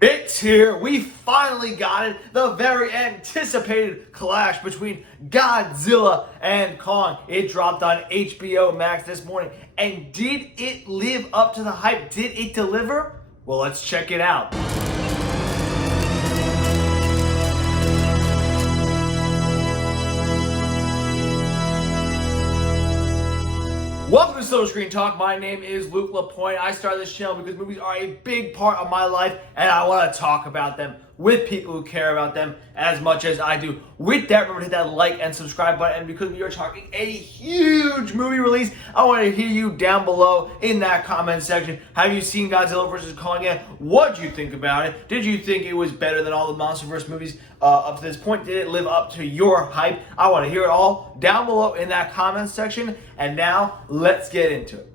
It's here. We finally got it. The very anticipated clash between Godzilla and Kong. It dropped on HBO Max this morning. And did it live up to the hype? Did it deliver? Well, let's check it out. Welcome to Silver Screen Talk. My name is Luke LaPointe. I started this channel because movies are a big part of my life and I want to talk about them with people who care about them as much as I do. With that, remember to hit that like and subscribe button. And because we are talking a huge movie release, I want to hear you down below in that comment section. Have you seen Godzilla vs. Kong yet? What did you think about it? Did you think it was better than all the MonsterVerse movies up to this point? Did it live up to your hype? I want to hear it all down below in that comment section. And now, let's get into it.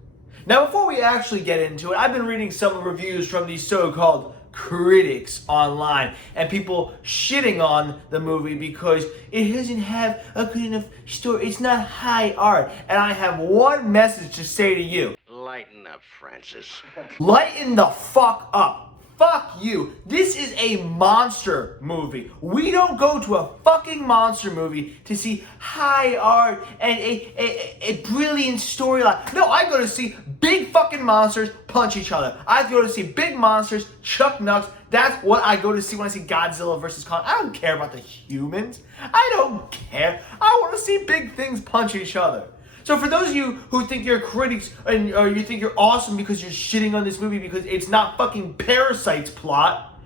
Now, before we actually get into it, I've been reading some reviews from these so-called critics online and people shitting on the movie because it doesn't have a good enough story. It's not high art. And I have one message to say to you. Lighten up, Francis. Lighten the fuck up. Fuck you. This is a monster movie. We don't go to a fucking monster movie to see high art and a brilliant storyline. No, I go to see big fucking monsters punch each other. I go to see big monsters chuck nuts. That's what I go to see when I see Godzilla vs. Kong. I don't care about the humans. I don't care. I want to see big things punch each other. So for those of you who think you're critics or you think you're awesome because you're shitting on this movie because it's not fucking Parasite's plot,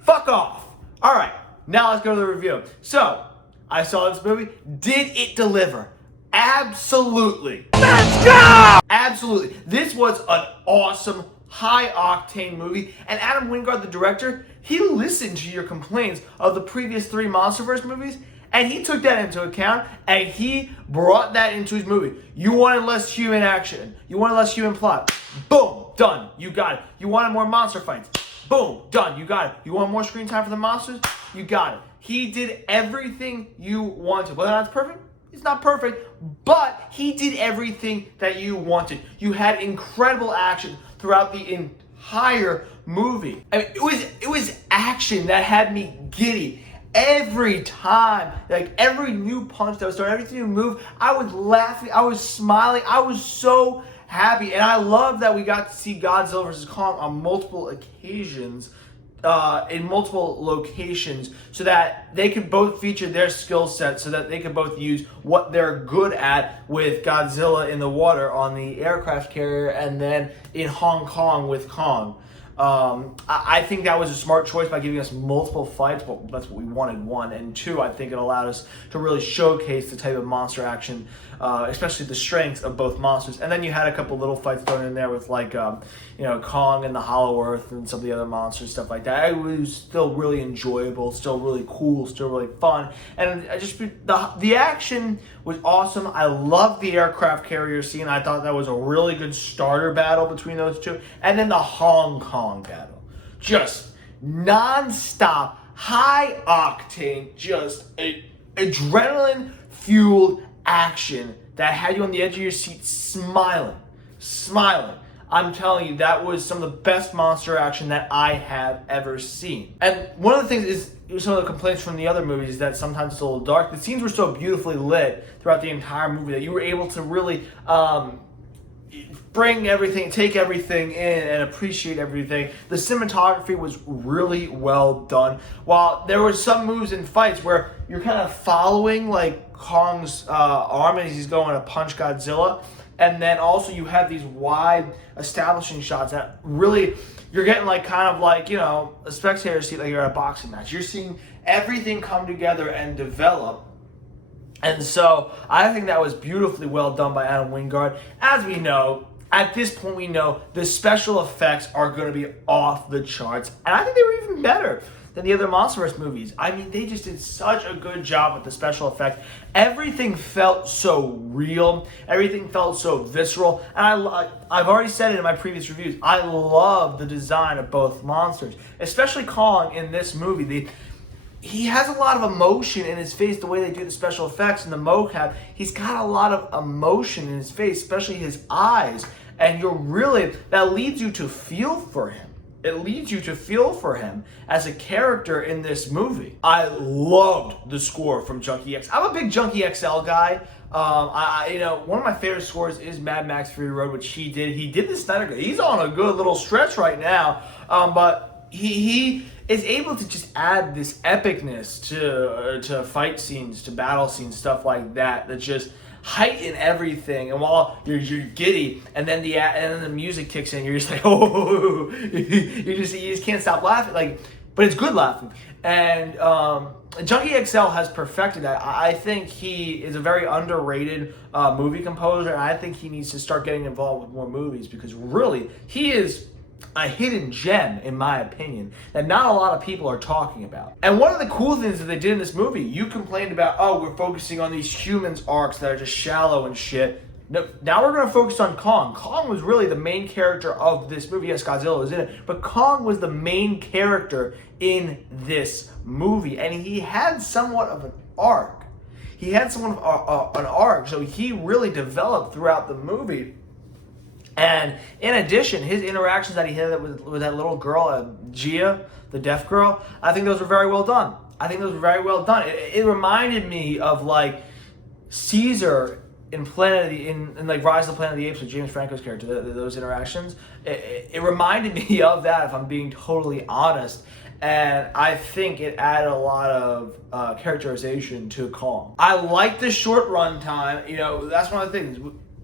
fuck off. All right, now let's go to the review. So, I saw this movie. Did it deliver? Absolutely. Let's go! Absolutely. This was an awesome, high-octane movie. And Adam Wingard, the director, he listened to your complaints of the previous 3 MonsterVerse movies, and he took that into account, and he brought that into his movie. You wanted less human action. You wanted less human plot. Boom, done. You got it. You wanted more monster fights. Boom, done. You got it. You want more screen time for the monsters? You got it. He did everything you wanted. Whether that's perfect, it's not perfect, but he did everything that you wanted. You had incredible action throughout the entire movie. I mean, it was action that had me giddy. Every time, like every new punch that was thrown, every new move, I was laughing, I was smiling, I was so happy. And I love that we got to see Godzilla vs. Kong on multiple occasions, in multiple locations, so that they could both feature their skill set, so that they could both use what they're good at with Godzilla in the water on the aircraft carrier, and then in Hong Kong with Kong. I think that was a smart choice by giving us multiple fights. Well, that's what we wanted, 1. And 2, I think it allowed us to really showcase the type of monster action, especially the strengths of both monsters. And then you had a couple little fights thrown in there with like, Kong and the Hollow Earth and some of the other monsters, stuff like that. It was still really enjoyable, still really cool, still really fun. And the action was awesome. I loved the aircraft carrier scene. I thought that was a really good starter battle between those two. And then the Hong Kong battle. Just non-stop, high octane, just adrenaline fueled action that had you on the edge of your seat smiling. I'm telling you, that was some of the best monster action that I have ever seen. And one of the things is, some of the complaints from the other movies, that sometimes it's a little dark. The scenes were so beautifully lit throughout the entire movie that you were able to really bring everything, take everything in and appreciate everything. The cinematography was really well done. While there were some moves in fights where you're kind of following like Kong's arm as he's going to punch Godzilla, and then also you have these wide establishing shots that really, you're getting like kind of like, a spectator seat like you're at a boxing match. You're seeing everything come together and develop. And so I think that was beautifully well done by Adam Wingard. As we know, at this point we know the special effects are going to be off the charts. And I think they were even better than the other MonsterVerse movies. I mean, they just did such a good job with the special effects. Everything felt so real. Everything felt so visceral. And I've already said it in my previous reviews, I love the design of both monsters, especially Kong in this movie. He has a lot of emotion in his face, the way they do the special effects and the mocap. He's got a lot of emotion in his face, especially his eyes. And that leads you to feel for him. it leads you to feel for him as a character in this movie. I loved the score from Junkie X. I'm a big Junkie XL guy. One of my favorite scores is Mad Max Fury Road, which he did. He did the Snyder Cut. He's on a good little stretch right now, but he is able to just add this epicness to fight scenes, to battle scenes, stuff like that. That just heighten everything. And while you're giddy, and then the music kicks in, you're just like, oh, you just can't stop laughing. Like, but it's good laughing. And Junkie XL has perfected that. I think he is a very underrated movie composer, and I think he needs to start getting involved with more movies, because really, he is a hidden gem, in my opinion, that not a lot of people are talking about. And one of the cool things that they did in this movie, you complained about, oh, we're focusing on these humans arcs that are just shallow and shit. No, now we're going to focus on Kong. Kong was really the main character of this movie. Yes, Godzilla was in it, but Kong was the main character in this movie, and he had somewhat of an arc. He had somewhat of an arc, so he really developed throughout the movie. And in addition, his interactions that he had with that little girl, Gia, the deaf girl, I think those were very well done. It reminded me of like Caesar in like Rise of the Planet of the Apes with James Franco's character. Those interactions, it reminded me of that, if I'm being totally honest. And I think it added a lot of characterization to Kong. I like the short run time. That's one of the things.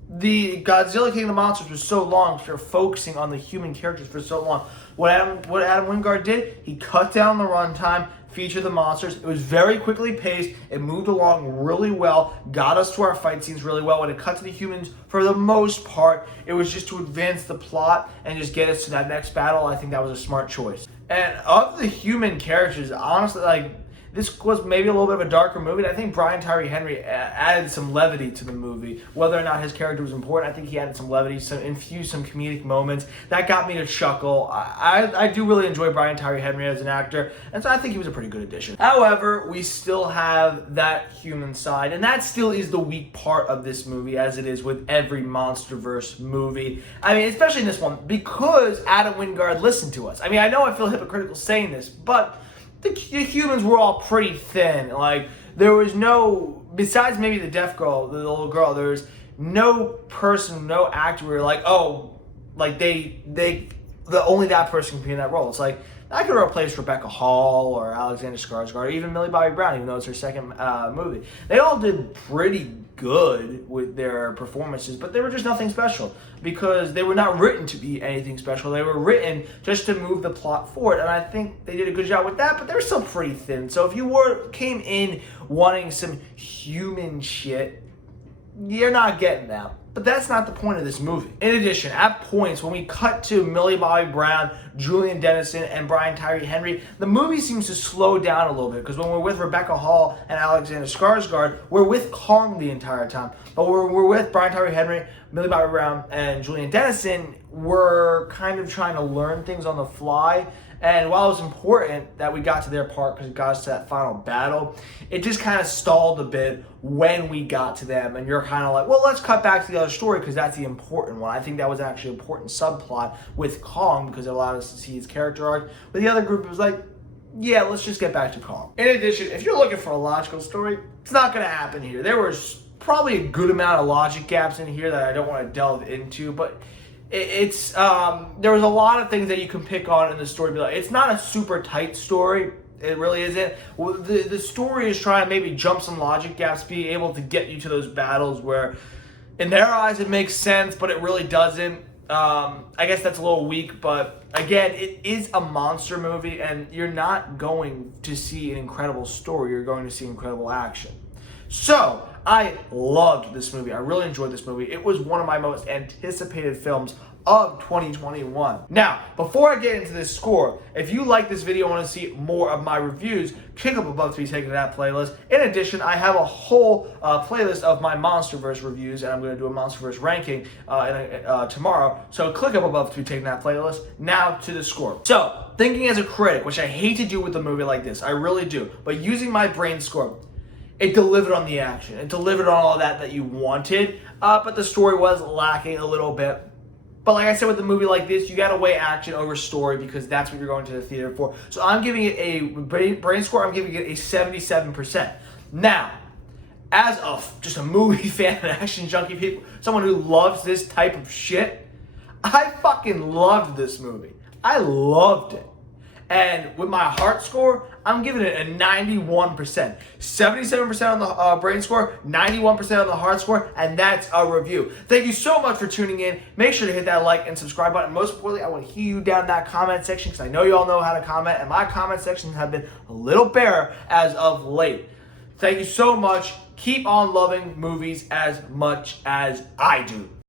The Godzilla King of the Monsters was so long, because you're focusing on the human characters for so long. What Adam Wingard did, he cut down the runtime, featured the monsters. It was very quickly paced. It moved along really well, got us to our fight scenes really well. When it cut to the humans, for the most part, it was just to advance the plot and just get us to that next battle. I think that was a smart choice. And of the human characters, honestly, like, this was maybe a little bit of a darker movie, and I think Brian Tyree Henry added some levity to the movie. Whether or not his character was important, I think he added some levity, infused some comedic moments. That got me to chuckle. I do really enjoy Brian Tyree Henry as an actor, and so I think he was a pretty good addition. However, we still have that human side, and that still is the weak part of this movie, as it is with every MonsterVerse movie. I mean, especially in this one, because Adam Wingard listened to us. I mean, I know I feel hypocritical saying this, but the humans were all pretty thin. Like, there was no, besides maybe the deaf girl, the little girl, there was no person, no actor where you're like, oh, like only that person can be in that role. It's like, I could replace Rebecca Hall or Alexander Skarsgård, or even Millie Bobby Brown, even though it's her second movie. They all did pretty good with their performances, but they were just nothing special, because they were not written to be anything special. They were written just to move the plot forward, and I think they did a good job with that, but they were still pretty thin. So if you came in wanting some human shit, you're not getting that. But that's not the point of this movie. In addition, at points when we cut to Millie Bobby Brown, Julian Dennison, and Brian Tyree Henry, the movie seems to slow down a little bit, because when we're with Rebecca Hall and Alexander Skarsgård, we're with Kong the entire time. But we're with Brian Tyree Henry, Millie Bobby Brown, and Julian Dennison, we're kind of trying to learn things on the fly. And while it was important that we got to their part, because it got us to that final battle, it just kind of stalled a bit when we got to them. And you're kind of like, well, let's cut back to the other story, because that's the important one. I think that was actually an important subplot with Kong, because it allowed us to see his character arc. But the other group was like, yeah, let's just get back to Kong. In addition, if you're looking for a logical story, it's not going to happen here. There was probably a good amount of logic gaps in here that I don't want to delve into, but it's there was a lot of things that you can pick on in the story. It's not a super tight story. It really isn't. The story is trying to maybe jump some logic gaps, be able to get you to those battles where, in their eyes, it makes sense, but it really doesn't. I guess that's a little weak, but again, it is a monster movie, and you're not going to see an incredible story. You're going to see incredible action. So, I loved this movie. I really enjoyed this movie. It was one of my most anticipated films of 2021. Now, before I get into this score, if you like this video and want to see more of my reviews, click up above to be taken to that playlist. In addition, I have a whole playlist of my MonsterVerse reviews, and I'm going to do a MonsterVerse ranking tomorrow. So click up above to be taken to that playlist. Now to the score. So, thinking as a critic, which I hate to do with a movie like this, I really do, but using my brain score, it delivered on the action. It delivered on all that you wanted, but the story was lacking a little bit. But like I said, with a movie like this, you gotta weigh action over story because that's what you're going to the theater for. So I'm giving it a brain score. I'm giving it a 77%. Now, as just a movie fan and action junkie people, someone who loves this type of shit, I fucking loved this movie. I loved it. And with my heart score, I'm giving it a 91%. 77% on the brain score, 91% on the heart score, and that's a review. Thank you so much for tuning in. Make sure to hit that like and subscribe button. Most importantly, I want to hear you down in that comment section because I know you all know how to comment, and my comment sections have been a little bare as of late. Thank you so much. Keep on loving movies as much as I do.